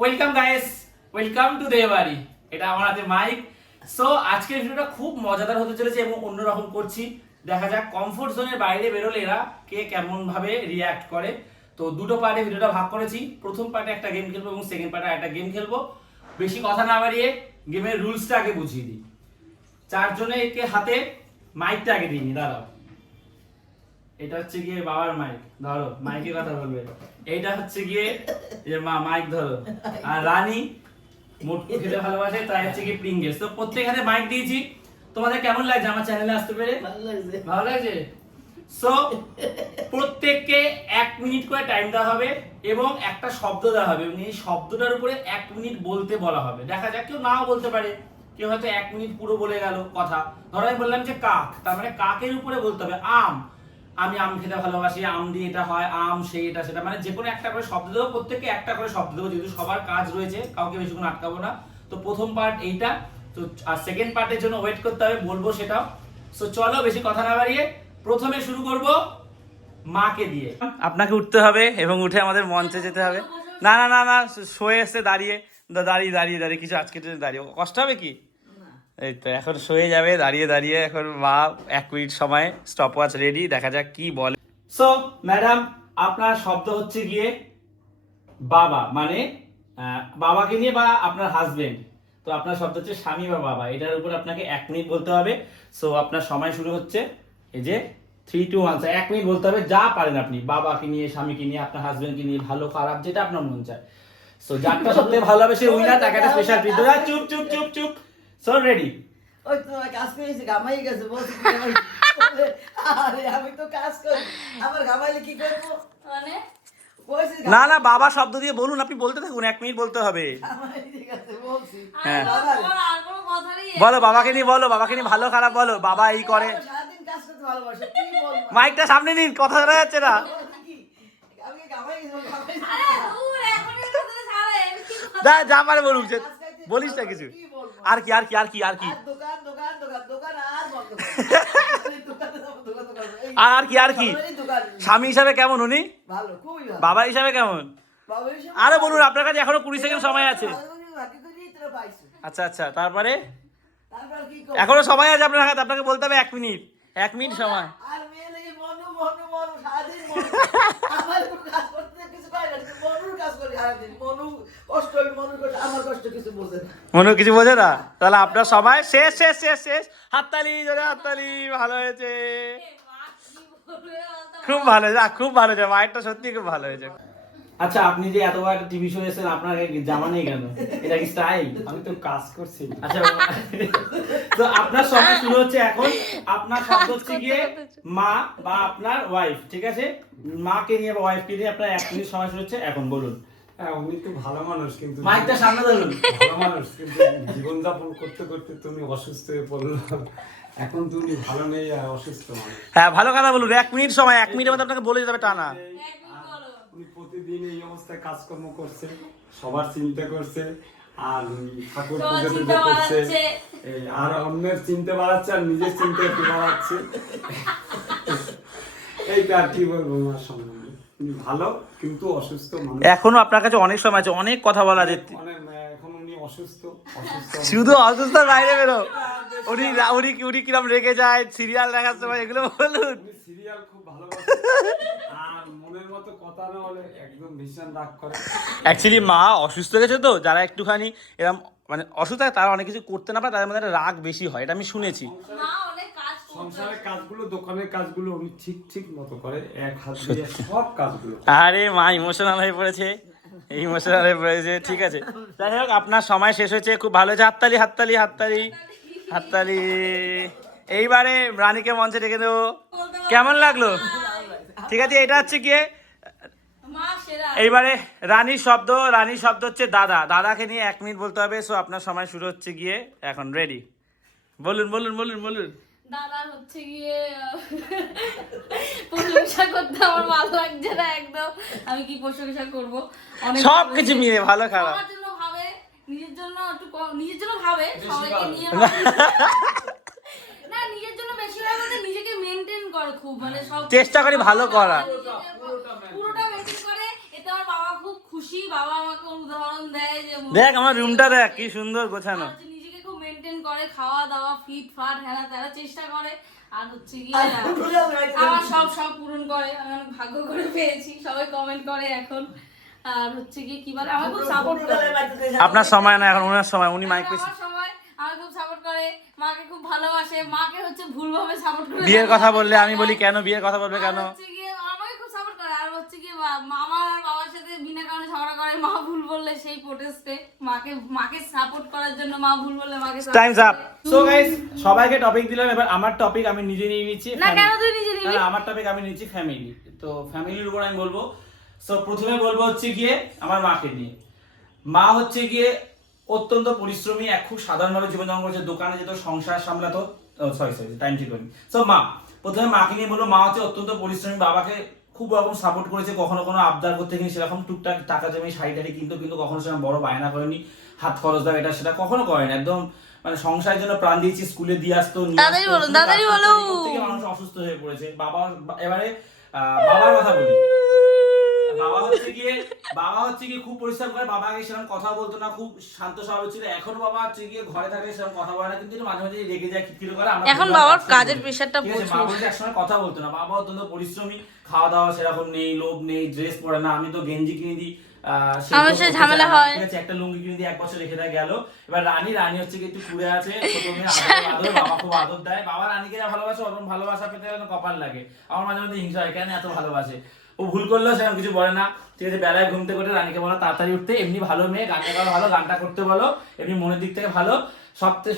Welcome guys, welcome to দেবাড়ি। এটা আমার হাতে মাইক। সো আজকের ভিডিওটা খুব মজাদার হতে চলেছে এবং অন্যরকম করছি। দেখা যাক কমফোর্ট জোনের বাইরে বেরোলে এরা কে কেমন ভাবে রিয়্যাক্ট করে। তো দুটো পার্টে ভিডিওটা ভাগ করেছি। প্রথম পার্টে একটা গেম খেলবো এবং সেকেন্ড পার্টে একটা গেম খেলবো। বেশি কথা না বাড়িয়ে গেমের রুলসটা আগে বুঝিয়ে দিই। চারজনেরকে হাতে মাইকটা আগে দিইনি, দাঁড়াও। এটা হচ্ছে গিয়ে বাবার মাইক, ধরো মাইকে কথা বলবে। এইটা হচ্ছে গিয়ে যে মা মাইক ধরো। আর রানী মোটকু খেতে ভালোবাসে, তাই হচ্ছে কি প্রিঙ্গেস। তো প্রত্যেক হাতে মাইক দিয়েছি। তোমাদের কেমন লাগছে আমার চ্যানেলে আসতে পেরে? ভালো লাগছে। সো প্রত্যেককে 1 মিনিট করে টাইম দেওয়া হবে এবং একটা শব্দ দেওয়া হবে এবং এই শব্দটার উপরে 1 মিনিট বলতে বলা হবে। দেখা যাক কেউ নাও বলতে পারে, কেউ হয়তো 1 মিনিট পুরো বলে গেল কথা। ধরো আমি বললাম যে কাক, তার মানে কাকের উপরে বলতে হবে আম। আমি আম খেতে ভালোবাসি, আম দিয়ে এটা হয়, আম সেই এটা সেটা, মানে যে কোনো একটা করে শব্দ দেবো। প্রত্যেককে একটা করে শব্দ দেবো, যেহেতু সবার কাজ রয়েছে, কাউকে বেশিক্ষণ আটকাবো না। তো প্রথম পার্ট এইটা, তো আর সেকেন্ড পার্টের জন্য ওয়েট করতে হবে, বলবো সেটাও। সো চলো বেশি কথা না বাড়িয়ে প্রথমে শুরু করব মাকে দিয়ে। আপনাকে উঠতে হবে এবং উঠে আমাদের মঞ্চে যেতে হবে। না না না না, শোয়ে এসে দাঁড়িয়ে দাঁড়িয়ে দাঁড়িয়ে দাঁড়িয়ে কিছু আজকে দাঁড়িয়ে কষ্ট হবে কি? এই তো এখন শুয়ে যাবে দাঁড়িয়ে দাঁড়িয়ে। এখন মা 1 মিনিট সময়, স্টপ ওয়াচ রেডি, দেখা যাক কি বলে। সো ম্যাডাম, আপনার শব্দ হচ্ছে গিয়ে বাবা, মানে বাবাকে নিয়ে বা আপনার হাজবেন্ড। তো আপনার শব্দ হচ্ছে স্বামী বা বাবা, এটার উপর আপনাকে 1 মিনিট বলতে হবে। সো আপনার সময় শুরু হচ্ছে এই যে 3, 2, 1। 1 মিনিট বলতে হবে, যা পারেন আপনি, বাবাকে নিয়ে, স্বামীকে নিয়ে, আপনার হাজবেন্ডকে নিয়ে, ভালো খারাপ যেটা আপনার মন চায়। সো যারটা সবথেকে ভালো হবে সে উইনার, তাকে একটা স্পেশাল ট্রিট দেওয়া। চুপ চুপ চুপ চুপ। So ready. ওই তো কাজ করেছি, ঘামাই গেছে, বলছি আরে আমি তো কাজ করি, আমার ঘামাইলে কি করবো? মানে না না, বাবা শব্দ দিয়ে বলুন, আপনি বলতে থাকুন, 1 মিনিট বলতে হবে। ঠিক আছে বলছি। হ্যাঁ। তোমার আর কোনো কথা নেই? বলো বাবাকে নিয়ে, বলো বাবাকে নিয়ে ভালো খারাপ বলো, বাবা এই করে। সারাদিন কাজ করতে ভালোবাসে, কি বলবো? মাইকটা সামনে নিন, কথা শোনা যাচ্ছে না। কি? আমি ঘামাই গেছি, ঘামাই গেছি। আরে দূর, এখনই কথা ছাড়ে। যা যা পারে বলুক, বলিস না কিছু। কি বলবো? আর কি আর কি আর কি আর কি আর দোকান দোকান দোকান দোকান আর বন্ধ করে। দোকানে যাবো, দোকান দোকান। এই আর কি আর কি? সবারই দোকান। স্বামী হিসাবে কেমন উনি? ভালো, খুবই ভালো। বাবা হিসাবে কেমন? বাবা হিসেবে আরে ভালো। বলুন, আপনার কাছে এখনো 20 সেকেন্ড সময় আছে। বাকি করেই তোরা পাইছো। আচ্ছা আচ্ছা, তারপরে তারপর কি করবো? এখনো সময় আছে আপনার হাতে, আপনাকে বলতে হবে 1 মিনিট। 1 মিনিট সময়। আর মেয়ে লেগে মনু মনু মনু সারাদিন মনু। আমার কোনো কাজ করতে কিছু পাই না, মনুর কাজ করি সারাদিন। মনু কষ্ট হবে, মনুর কষ্ট, আমার কষ্ট কিছু বোঝে না। মনে কিছু বোঝে না? তাহলে আপনার সময় শেষ শেষ শেষ শেষ। হাততালি, জোরে হাততালি, ভালো হয়েছে, মা কি বলবে বলতো? খুব ভালো হয়েছে, খুব ভালো হয়েছে, মায়েরটা সত্যি খুব ভালো হয়েছে। আচ্ছা, আপনি যে এতবার একটা টিভি শো এসেছেন, আপনার জামা নেই কেন? এটা কি স্টাইল? আমি তো কাজ করছি। আচ্ছা, তো আপনার সময় শুরু হচ্ছে এখন। আপনার শব্দ হচ্ছে গিয়ে মা বা আপনার ওয়াইফ, ঠিক আছে? মাকে নিয়ে বা ওয়াইফকে নিয়ে আপনার 1 মিনিট সময় শুরু হচ্ছে এখন, বলুন। হ্যাঁ, উনি তো ভালো মানুষ, কিন্তু মাইকটা সামনে ধরুন। ভালো মানুষ, কিন্তু জীবনযাপন করতে করতে তুমি অসুস্থ হয়ে পড়লো। এখন তুমি ভালো নেই আর অসুস্থ মানুষ। হ্যাঁ, ভালো কথা বলুন। 1 মিনিট সময়, 1 মিনিটের মধ্যে আপনাকে বলে যাবে টানা। উনি প্রতিদিন এই অবস্থায় কাজকর্ম করছে, সবার চিন্তা করছে, আর ঠাকুর সবার পুজো চিন্তা টুজো করছে, বাড়াচ্ছে। আর অন্যের চিন্তা বাড়াচ্ছে আর নিজের চিন্তা একটু বাড়াচ্ছে। এইটা আর কি বলবো আমার সম্বন্ধে। উনি ভালো কিন্তু অসুস্থ মানুষ। এখনো আপনার কাছে অনেক সময় আছে, অনেক কথা বলা যেতে। এখন উনি অসুস্থ অসুস্থ শুধু অসুস্থ বাইরে বেরো। উনি উনি উনি কিরম রেগে যায় সিরিয়াল দেখার সময়, এগুলো বলুন। উনি সিরিয়াল খুব ভালোবাসে, আর মনের মতো কথা না হলে একদম ভীষণ রাগ করে। অ্যাকচুয়ালি মা অসুস্থ হয়ে গেছে, তো যারা একটুখানি এরকম মানে অসুস্থ হয়, তারা অনেক কিছু করতে না পারে, তাদের মধ্যে একটা রাগ বেশি হয়, এটা আমি শুনেছি। মা অনেক কাজ করতে সংসারের কাজগুলো, দোকানের কাজগুলো উনি ঠিক ঠিক মতো করে, এক হাত দিয়ে সব কাজগুলো। আরে মা ইমোশনাল হয়ে পড়েছে, ইমোশনাল হয়ে পড়েছে, ঠিক আছে। যাই হোক, আপনার সময় শেষ হয়েছে, খুব ভালো হয়েছে। হাততালি হাততালি হাততালি হাততালি। এইবারে রানীকে মঞ্চে ডেকে দেবো। কেমন লাগলো? ঠিক আছে, এটা হচ্ছে গিয়ে মা সেরা। এইবারে রানীর শব্দ হচ্ছে দাদা। দাদাকে নিয়ে 1 মিনিট বলতে হবে। সো আপনার সময় শুরু হচ্ছে গিয়ে এখন, রেডি? বলুন বলুন বলুন বলুন। দাদা হচ্ছে গিয়ে প্রশংসা করতে আমার ভালো লাগছে না একদম। আমি কি প্রশংসা করবো? অনেক সব কিছু মিলে ভালো খারাপ। সবার জন্য ভাবে, নিজের জন্য একটু নিজের জন্য ভাবে, সবাইকে নিয়ে না, নিজের জন্য বেশি ভাবে না, নিজেকে মেনটেন করে খুব, মানে সব চেষ্টা করি ভালো করা। পুরোটা মেনটেন করে, এতে আমার বাবা খুব খুশি। খুশি, বাবা আমাকে উদাহরণ দেয় যে দেখ আমার রুমটা দেখ কি সুন্দর গোছানো। আর হচ্ছে নিজেকে খুব মেনটেন করে, খাওয়া দাওয়া ফিট ফাট হেনা তেরা চেষ্টা করে। আর হচ্ছে গিয়ে আর ফুটবলেও right আমার right. সব পূরণ করে। আমি অনেক ভাগ্য করে পেয়েছি, সবাই কমেন্ট করে এখন। আর হচ্ছে গিয়ে কি বলে, আমার খুব সাপোর্ট করে। ফুটবলের মাঠে তো আপনার সময় না এখন, ওনার সময়, উনি মাইক পেয়েছে। আমার সময় আমাকে খুব সাপোর্ট করে, মাকে খুব ভালোবাসে। মাকে হচ্ছে ভুলভাবে সাপোর্ট করে। বিয়ের কথা বললে আমি বলি কেন বিয়ের কথা বলবে কেন? আর হচ্ছে গিয়ে আমাকে খুব সাপোর্ট করে। আর হচ্ছে গিয়ে আমার আর বাবার সাথে বিনা কারণে ঝগড়া করে। মা ভুল বললে সেই প্রোটেস্টে মাকে সাপোর্ট করার জন্য, মা ভুল বললে মাকে টাইমস আপ। সো গাইস, সবাইকে টপিক দিলাম, এবার আমার টপিক আমি নিজে নিয়ে নিচ্ছি। না কেন তুই নিজে নিবি? না, আমার টপিক আমি নিচ্ছি ফ্যামিলি। তো ফ্যামিলির উপর আমি বলবো। সো প্রথমে বলবো হচ্ছে গিয়ে আমার মাকে নিয়ে। মা হচ্ছে গিয়ে অত্যন্ত পরিশ্রমী, এক খুব সাধারণভাবে জীবনযাপন করছে, দোকানে যেত, সংসার সামলাতো। সরি টাইম ঠিক করি। সো মা, প্রথমে মাকে নিয়ে বলবো। মা হচ্ছে অত্যন্ত পরিশ্রমী, বাবাকে খুব রকম সাপোর্ট করেছে, কখনো কোনো আবদার করতে গিয়ে সেরকম টুকটাক টাকা জমি শাড়ি টাড়ি কিন্তু কখনো সেরকম বড় বায়না করেনি, হাত খরচ দাও এটা সেটা কখনো করেনি। একদম মানে সংসারের জন্য প্রাণ দিয়েছি, স্কুলে দিয়ে আসতো, তাড়াতাড়ি বলো। থেকে মানুষ অসুস্থ হয়ে পড়েছে। এবারে বাবার কথা বলি। বাবা হচ্ছে গিয়ে খুব পরিশ্রম করে, বাবা আগে সেরকম কথা বলতো না, খুব শান্ত স্বভাবের ছিল। এখনো বাবা হচ্ছে গিয়ে ঘরে থাকে, সেরকম কথা বলে না, কিন্তু মাঝে মাঝে রেগে যায়, খিটখিট করে। এখন বাবার কাজের প্রেশারটা প্রচুর। মা বলতে একসময় কথা বলতো না। বাবা অত্যন্ত পরিশ্রমী, খাওয়া দাওয়া সেরকম নেই, লোভ নেই, ড্রেস পরে না। আমি তো গেঞ্জি কিনে দিই, আমার সাথে ঝামেলা হয়। ঠিক আছে, একটা লুঙ্গি কিনে দিয়ে 1 বছর রেখে দেয় গেল। এবার রানী হচ্ছে কি একটু পুড়ে আছে, ছোট মেয়ে, আদর, বাবা খুব আদর দেয়। বাবা রানীকে যা ভালোবাসে, ওরকম ভালোবাসা পেতে গেলে কপাল লাগে। আমার মাঝে মধ্যে হিংসা হয়, কেন এত ভালোবাসে। ও ভুল করলেও সেরকম কিছু বলে না, ঠিক আছে। বেলায় ঘুমতে করে রানীকে বলো তাড়াতাড়ি উঠতে, এমনি ভালো মেয়ে, গানটা গাওয়া ভালো, গানটা করতে বলো, এমনি মনের দিক থেকে ভালো।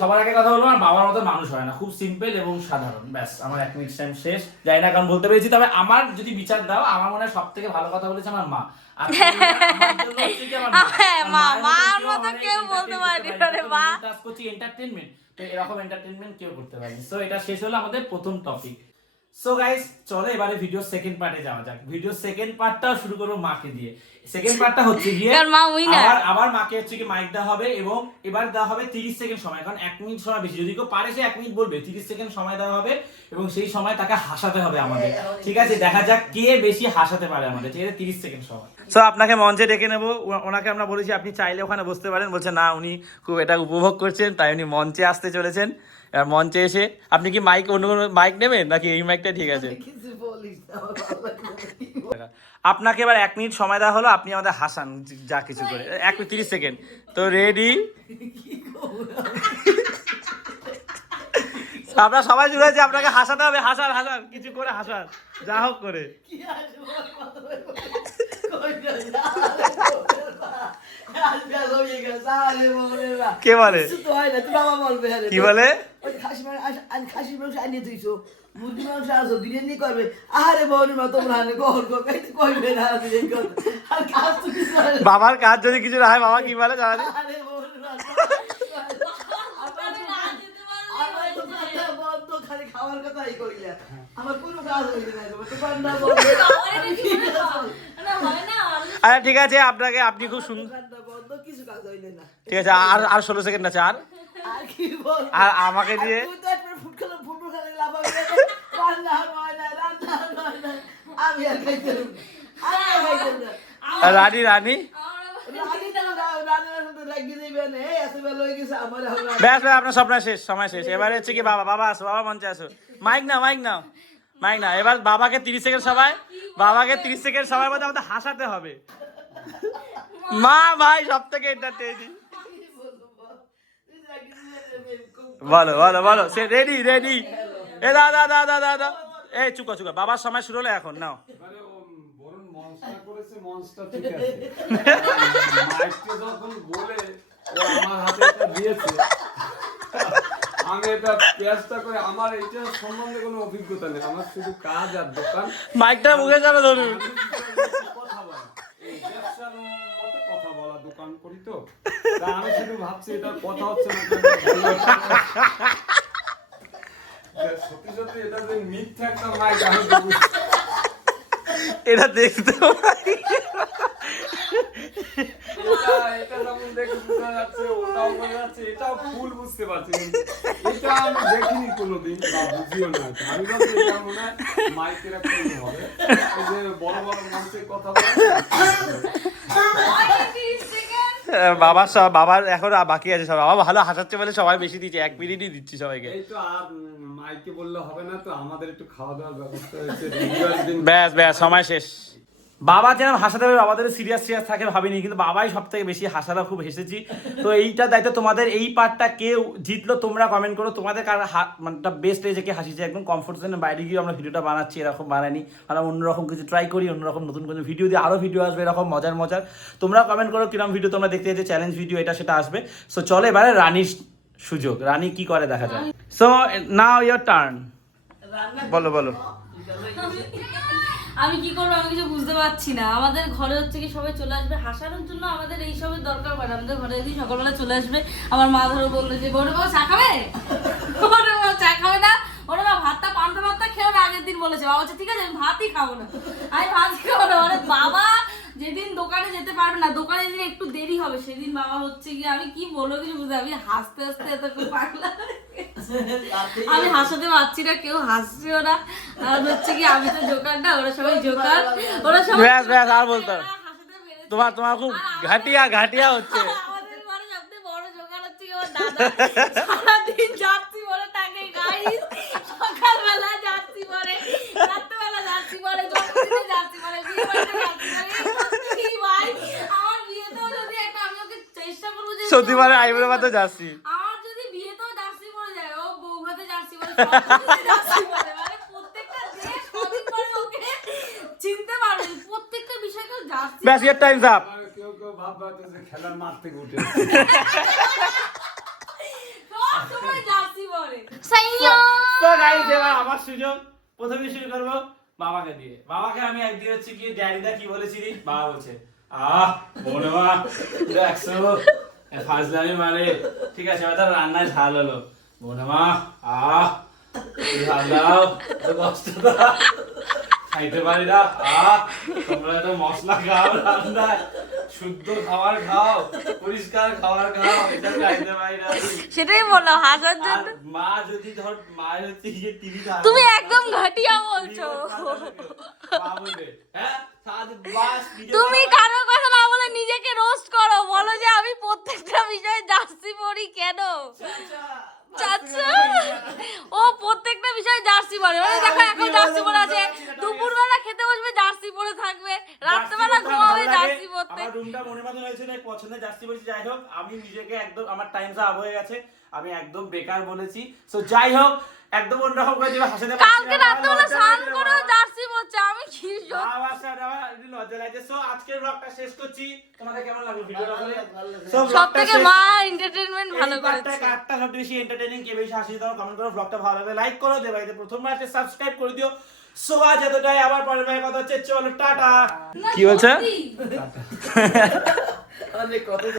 সবার আগে কথা বলবো, আমার বাবার মতো মানুষ হয় না, খুব সিম্পল এবং সাধারণ। ব্যাস, আমার 1 মিনিট টাইম শেষ। যাই না কারণ বলতে পেরেছি। তবে আমার যদি বিচার দাও, আমার মনে হয় সব থেকে ভালো কথা বলেছে আমার মা। এন্টারটেনমেন্ট, তো এরকম এন্টারটেনমেন্ট কেউ করতে পারেনি। সো এটা শেষ হলো আমাদের প্রথম টপিক। সো গাইস, চলো এবারে ভিডিও সেকেন্ড পার্টে যাওয়া যাক। ভিডিও সেকেন্ড পার্টটাও শুরু করবো মাকে দিয়ে। সেকেন্ড পার্টটা হচ্ছে গিয়ে আবার মাকে হচ্ছে কি মাইক দেওয়া হবে, এবং এবার দেওয়া হবে 30 সেকেন্ড সময়। কারণ 1 মিনিট সময় বেশি, যদি কেউ পারে সে 1 মিনিট বলবে। 30 সেকেন্ড সময় দেওয়া হবে, এবং সেই সময় তাকে হাসাতে হবে আমাদের, ঠিক আছে। দেখা যাক কে বেশি হাসাতে পারে আমাদের, ঠিক আছে। 30 সেকেন্ড সময়। সো আপনাকে মঞ্চে ডেকে নেবো। ওনাকে আমরা বলেছি আপনি চাইলে ওখানে বসতে পারেন, বলছে না, উনি খুব এটা উপভোগ করছেন, তাই উনি মঞ্চে আসতে চলেছেন। আর মঞ্চে এসে আপনি কি মাইক, অন্য কোনো মাইক নেবেন নাকি এই মাইকটা ঠিক আছে? কিছু বলিস না, আমার ভালো লাগে না। আপনাকে এবার 1 মিনিট সময় দেওয়া হলো, আপনি আমাদের হাসান যা কিছু করে। 1 মিনিট 30 সেকেন্ড। তো রেডি? আপনারা সবাই জুড়ে আছে, আপনাকে হাসাতে হবে। হাসান কিছু করে হাসান, যা হোক করে। কি আসবে আমার কথা বলবো? কই না, আরে হয়ে গেছে, আরে বলে না। কে বলে? কিছু তো হয় না, তুই বাবা বলবে। আরে কি বলে? ওই খাসি মাংস আনিয়ে দিয়েছো, মুরগি মাংস আসো, বিরিয়ানি করবে। আরে বোনের মা তোমরা আনে কখন কইবে না, আর কাজ তো কিছু হয় না। বাবার কাজ যদি কিছু না হয়, বাবা কি বলে জানেন? আরে বোনের মা বন্ধ, খালি খাওয়ার কথাই কইলা, আমার কোনো কাজ হইবে না, দোকান না বন্ধ, আচ্ছা ঠিক আছে, আপনি খুব সুন্দর, দোকান না বন্ধ, কিছু কাজ হইবে না। ঠিক আছে। আর 16 সেকেন্ড আছে। আর কি বল, আর আমাকে দিয়ে তুই তো একবার ফুটবল খেলে লাভ হবে, রান্না হয় না, আমি আর খাইতে না। রানী ব্যাস আপনার স্বপ্ন শেষ, সময় শেষ। এবারে হচ্ছে কি বাবা আসো, বাবা মঞ্চে আসো। মাইক না। এবার বাবাকে 30 সেকেন্ড সময়, মধ্যে আমাদের হাসাতে হবে। মা ভাই সব থেকে এন্টারটেইনিং। বলো সে রেডি। এ দাদা এই চুকা বাবার সময় শুরু হলো, এখন নাও। বরং মনস্টার করেছে, মনস্টার ঠিক আছে। মাইকটা যখন বলে ও আমার হাতে এটা দিয়েছে, আমি এটা পেঁয়াজটা করে, আমার এইটা সম্বন্ধে কোনো অভিজ্ঞতা নেই, আমার শুধু কাজ আর দোকান। মাইকটা মুখে যাবে ধরুন। কথা বলা, এই ব্যবসার মতো কথা বলা, দোকান করি তো, তা আমি শুধু ভাবছি এটা কথা হচ্ছে না। সত্যি এটা যে মিথ্যা একটা মাইক, আমি এটা দেখতে এটা যেমন দেখে বোঝা যাচ্ছে, ওটাও বোঝা যাচ্ছে, এটাও ফুল বুঝতে পারছি, কিন্তু এটা আমি দেখিনি কোনোদিন বা বুঝিও না। আমি ভাবছি এটা মনে হয় মাইকের একটা হবে, এই যে বড় বড় মঞ্চের কথা বলে। বাবার এখন বাকি আছে সব। বাবা ভালো হাসাচ্ছে বলে সবাই বেশি দিচ্ছে, 1 মিনিটই দিচ্ছি সবাইকে। এই তো আর মাইকে বললে হবে না, তো আমাদের একটু খাওয়া দাওয়ার ব্যবস্থা হয়েছে। রবিবার দিন ব্যাস সময় শেষ। বাবা যেরকম হাসাতে হবে, বাবাদের সিরিয়াস থাকে ভাবিনি, কিন্তু বাবাই সব থেকে বেশি হাসাটা, খুব হেসেছি। তো এইটা দায়িত্ব তোমাদের। এই পার্টটা কেউ জিতলো তোমরা কমেন্ট করো, তোমাদের কার মানে বেস্ট লেগেছে, কে হাসিছে। একদম কমফোর্ট জোনের বাইরে গিয়ে আমরা ভিডিওটা বানাচ্ছি, এরকম বানাইনি। আমরা অন্যরকম কিছু ট্রাই করি, অন্যরকম নতুন কোনো ভিডিও দিয়ে আরও ভিডিও আসবে এরকম মজার। তোমরা কমেন্ট করো কিরকম ভিডিও তোমরা দেখতে চাইছো, চ্যালেঞ্জ ভিডিও এটা সেটা আসবে। সো চলো এবারে রানীর সুযোগ, রানী কি করে দেখা যায়। সো নাও ইয়োর টার্ন, বলো। আমি কি করবো, আমি কিছু বুঝতে পারছি না। আমাদের ঘরে হচ্ছে কি সবাই চলে আসবে হাসানোর জন্য, আমাদের এই সবের দরকার পড়ে। আমাদের ঘরে যদি সকালবেলা চলে আসবে, আমার মা ধরো বললো যে বড় বাবা চা খাবে, বড় বাবা চা খাবে না, ওরা বাবা ভাতটা পান্তা ভাতটা খেও না, আগের দিন বলেছে। বাবা বলছে ঠিক আছে আমি ভাতই খাবো না, আমি ভাতই খাবো না। মানে বাবা যেদিন দোকানে যেতে পারবে না, দোকানে যেদিন একটু দেরি হবে, সেদিন বাবা হচ্ছে গিয়ে, আমি কি বলবো কিছু বুঝতে, আমি হাসতে এত পাগলা, আমি হাসাতে পারছি না, কেউ হাসছেও না। আর হচ্ছে কি আমি তো জোকার না, ওরা সবাই জোকার, ওরা সবাই ব্যাস আর বলতো তোমার খুব ঘাটিয়া হচ্ছে। আমাদের ঘরে সবথেকে বড় জোকার হচ্ছে কি আমার দাদা, সারাদিন জার্সি পরে থাকে গাইস, সকালবেলা জার্সি পরে, রাত্রেবেলা জার্সি পরে, জন্মদিনে জার্সি পরে, বিয়ে বাড়িতে জার্সি পরে। কি ভাই, আমার বিয়েতেও যদি একটা, আমি ওকে চেষ্টা করবো যে সত্যি মানে আইবুড়ো ভাতে যাচ্ছি। আমার যদি বিয়েতেও জার্সি পরে যায়, ও বউ ভাতে জার্সি পরে, সবকিছুতে জার্সি পরে, মানে প্রত্যেকটা দেশ কদিন পরে ওকে চিনতে পারবে, প্রত্যেকটা বিষয়কে জার্সি। ব্যাস ইয়োর টাইমস আপ। আর কেউ ভাববে যে খেলার মাঠ থেকে উঠে সব সময় জার্সি পরে। তো গাইস এবার আমার সুযোগ, প্রথমে শুরু করবো বাবাকে দিয়ে। বাবাকে আমি একদিন হচ্ছে কি ড্যাডিদা কি বলেছিলি, বাবা বলছে বোনমা দেখছো ফাজলামি মারে, ঠিক আছে এবার তার রান্নায় ঝাল হলো, বোনমা ঝাল দাও, কষ্ট দাও, খাইতে পারি না, তোমরা তো মশলা খাও রান্নায়, শুদ্ধ খাবার খাও, পরিষ্কার খাবার খাও, এটা খাইতে পারি না। সেটাই বলো হাসার আর জন্য। মা যদি ধর মায়ের হচ্ছে গিয়ে টিভি তুমি একদম ঘাটিয়া বলছো। তুমি কারোর কথা না বলে নিজেকে রোস্ট করো, বলো যে আমি প্রত্যেকটা বিষয়ে জার্সি পরি কেন। চাচা ও প্রত্যেকটা বিষয়ে জার্সি পরে, মানে দেখো এখন জার্সি পরে আছে, দুপুরবেলা খেতে বসবে জার্সি পরে থাকবে, রাত্রেবেলা ঘুমাবে জার্সি পরতে। আমার রুমটা মনের মতন হয়েছে না, পছন্দের জার্সি পরেছি। যাই হোক আমি নিজেকে একদম, আমার টাইমস আপ হয়ে গেছে, আমি একদম বেকার বলেছি। সো যাই হোক একদম অন্যরকম করে দিবা, হাসিতে কালকে রাত্রেবেলা স্নান করে জার্সি পরছে, আমি কি লজ্জা লাগছে। সো আজকের ব্লগটা শেষ করছি। তোমাদের কেমন লাগলো ভিডিওটা? সবথেকে মা এন্টারটেইনমেন্ট ভালো করেছে। কাটটা সবচেয়ে বেশি এন্টারটেইনিং, কে বেশি হাসি দাও কমেন্ট করো। ব্লগটা ভালো লাগলে লাইক করো, দেবাইতে প্রথমবার সাবস্ক্রাইব করে দিও। সো আজ এতটাই, আবার পরের ভাই কথা হচ্ছে, চলো টাটা। কি বলছে? অনেক কত